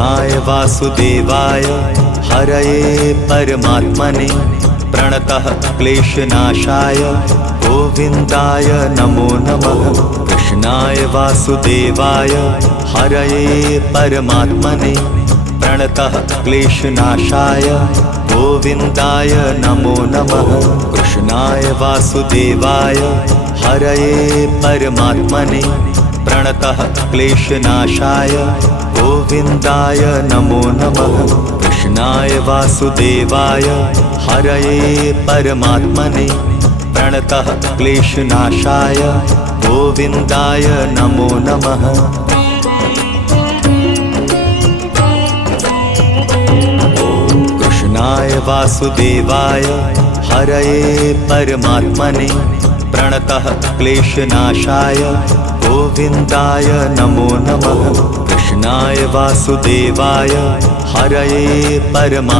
कृष्णाय वासुदेवाय हरये परमात्मने प्रणतः क्लेशनाशाय गोविन्दाय नमो नमः। कृष्णाय वासुदेवाय हरये परमात्मने प्रणतः क्लेशनाशाय गोविन्दाय नमो नमः। कृष्णाय वासुदेवाय हरये परमात्मने प्रणतः क्लेशनाशाय गोविन्दाय नमो नमः। कृष्णाय वासुदेवाय हरये परमात्मने प्रणतः क्लेशनाशाय गोविन्दाय नमो नमः। कृष्णाय वासुदेवाय हरये परमात्मने प्रणतः क्लेशनाशाय गोविन्दाय नमो नमः। कृष्णाय वासुदेवाय हरये परमात्मने